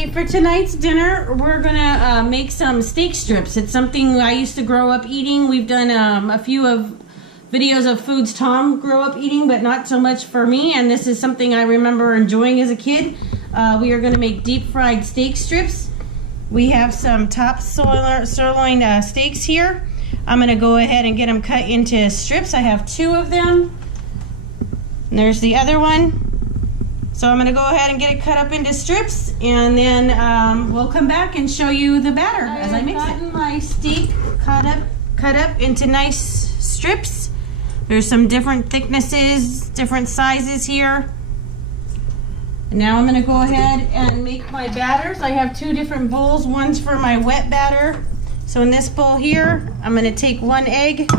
Okay, for tonight's dinner, we're gonna make some steak strips. It's something I used to grow up eating. We've done a few of videos of foods Tom grew up eating, but not so much for me, and this is something I remember enjoying as a kid. We are gonna make deep fried steak strips. We have some top sirloin steaks here. I'm gonna go ahead and get them cut into strips. I have 2 of them. And there's the other one. So I'm gonna go ahead and get it cut up into strips, and then we'll come back and show you the batter as I mix it. I've gotten my steak cut up into nice strips. There's some different thicknesses, different sizes here. And now I'm gonna go ahead and make my batters. I have 2 different bowls. One's for my wet batter. So in this bowl here, I'm gonna take 1 egg,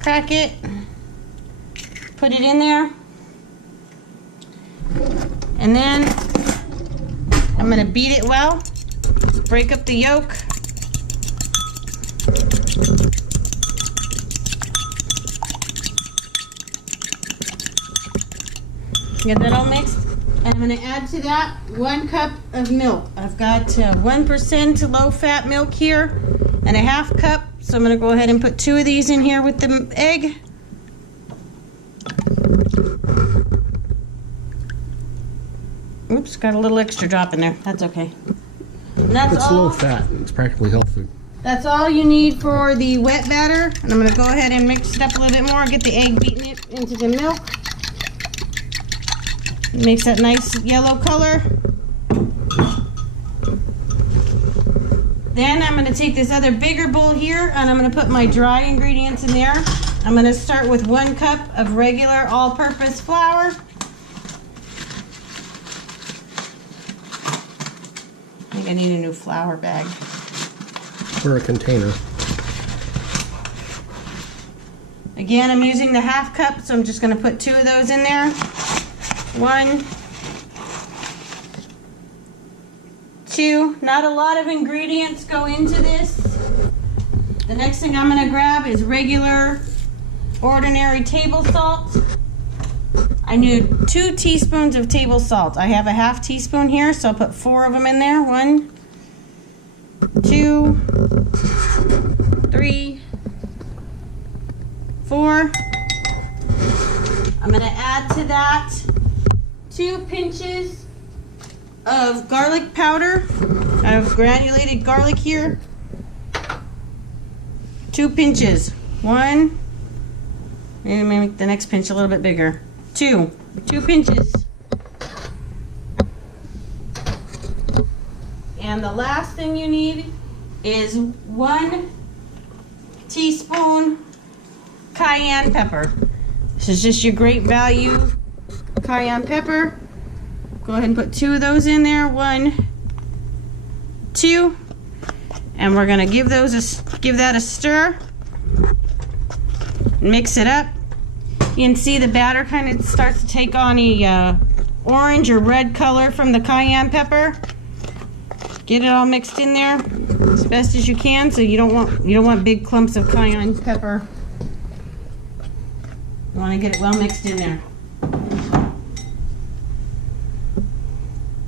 crack it, put it in there. And then I'm going to beat it well, break up the yolk. Get that all mixed. And I'm going to add to that 1 cup of milk. I've got 1% low-fat milk here and a 1/2 cup. So I'm going to go ahead and put 2 of these in here with the egg. Oops, got a little extra drop in there. That's okay. It's low fat. It's practically health food. That's all you need for the wet batter. And I'm going to go ahead and mix it up a little bit more. Get the egg beaten it into the milk. It makes that nice yellow color. Then I'm going to take this other bigger bowl here and I'm going to put my dry ingredients in there. I'm going to start with 1 cup of regular all-purpose flour. I think I need a new flour bag. Or a container. Again, I'm using the 1/2 cup, so I'm just going to put 2 of those in there. 1, 2. Not a lot of ingredients go into this. The next thing I'm going to grab is regular, ordinary table salt. I need 2 teaspoons of table salt. I have a 1/2 teaspoon here, so I'll put 4 of them in there. 1, 2, 3, 4. I'm going to add to that 2 pinches of garlic powder. I have granulated garlic here. 2 pinches. 1. Maybe make the next pinch a little bit bigger. 2 pinches. And the last thing you need is 1 teaspoon cayenne pepper. This is just your great value cayenne pepper. Go ahead and put 2 of those in there. 1, 2. And we're gonna give that a stir. Mix it up. You can see the batter kind of starts to take on a orange or red color from the cayenne pepper. Get it all mixed in there as best as you can, so you don't want big clumps of cayenne pepper. You want to get it well mixed in there.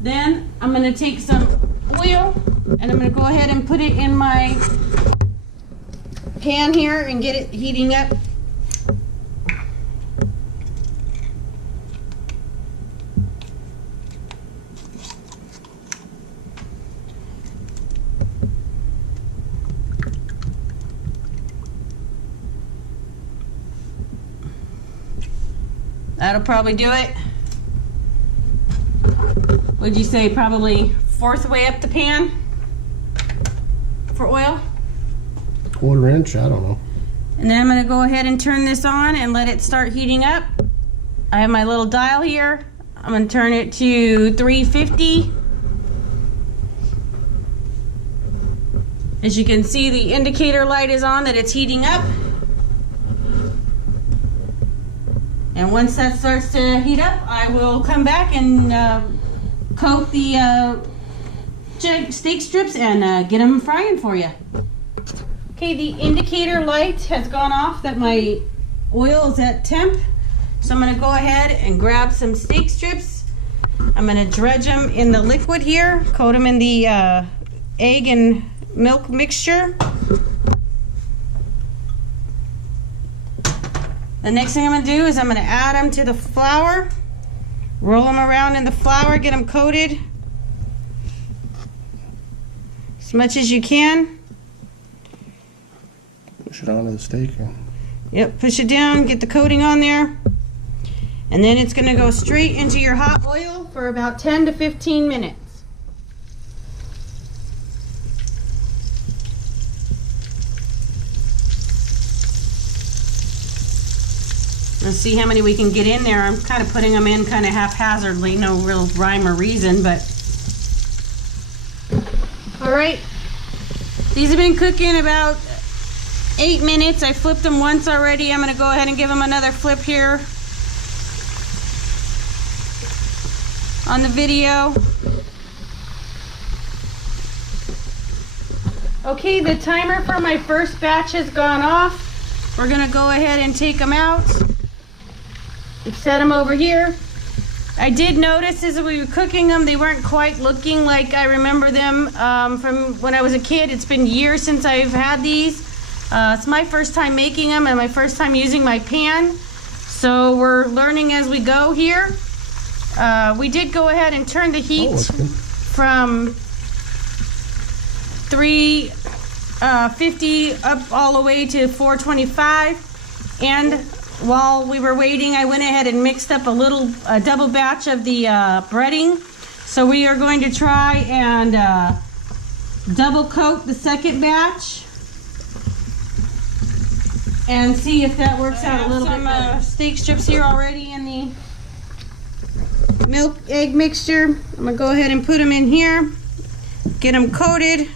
Then I'm going to take some oil and I'm going to go ahead and put it in my pan here and get it heating up. That'll probably do it. Would you say probably 4th way up the pan for oil? 1/4 inch, I don't know. And then I'm going to go ahead and turn this on and let it start heating up. I have my little dial here. I'm going to turn it to 350. As you can see, the indicator light is on that it's heating up. And once that starts to heat up, I will come back and coat the steak strips and get them frying for you. Okay, the indicator light has gone off that my oil is at temp. So I'm going to go ahead and grab some steak strips. I'm gonna dredge them in the liquid here, coat them in the egg and milk mixture. The next thing I'm gonna do is I'm gonna add them to the flour, roll them around in the flour, get them coated as much as you can. Push it onto the steak. Yep, push it down, get the coating on there. And then it's gonna go straight into your hot oil for about 10 to 15 minutes. Let's see how many we can get in there. I'm kind of putting them in kind of haphazardly, no real rhyme or reason, but. All right, these have been cooking about 8 minutes. I flipped them once already. I'm gonna go ahead and give them another flip here on the video. Okay, the timer for my first batch has gone off. We're gonna go ahead and take them out. Set them over here. I did notice as we were cooking them, they weren't quite looking like I remember them from when I was a kid. It's been years since I've had these. It's my first time making them and my first time using my pan. So we're learning as we go here. We did go ahead and turn the heat from 350 up all the way to 425. And while we were waiting, I went ahead and mixed up a double batch of the breading. So we are going to try and double coat the second batch and see if that works out a little bit better. Steak strips here already in the milk egg mixture. I'm gonna go ahead and put them in here, get them coated.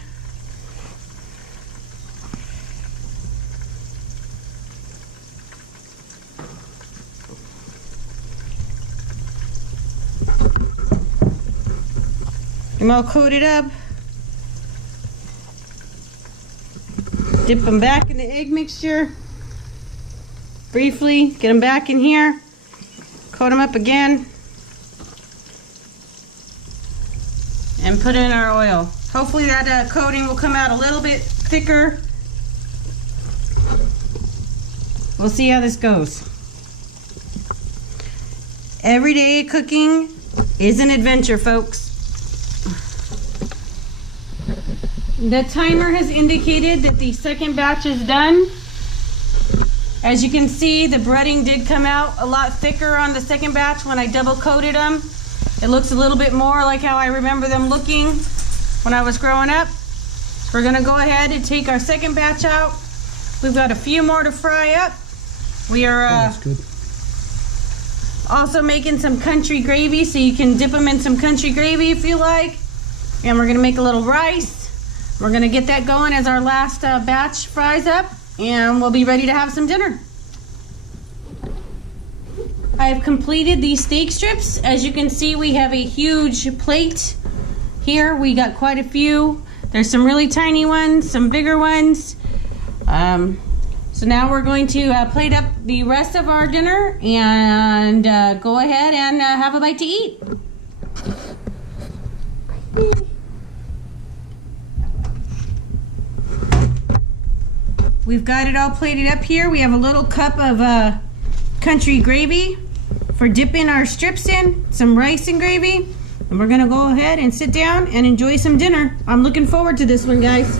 I'm all coated up. Dip them back in the egg mixture. Briefly, get them back in here. Coat them up again. And put in our oil. Hopefully that coating will come out a little bit thicker. We'll see how this goes. Everyday cooking is an adventure, folks. The timer has indicated that the second batch is done. As you can see, the breading did come out a lot thicker on the second batch when I double coated them. It looks a little bit more like how I remember them looking when I was growing up. We're gonna go ahead and take our second batch out. We've got a few more to fry up. We are also making some country gravy, so you can dip them in some country gravy if you like. And we're gonna make a little rice. We're gonna get that going as our last batch fries up, and we'll be ready to have some dinner. I have completed these steak strips. As you can see, we have a huge plate here. We got quite a few. There's some really tiny ones, some bigger ones. So now we're going to plate up the rest of our dinner and go ahead and have a bite to eat. We've got it all plated up here. We have a little cup of country gravy for dipping our strips in, some rice and gravy, and we're gonna go ahead and sit down and enjoy some dinner. I'm looking forward to this one, guys.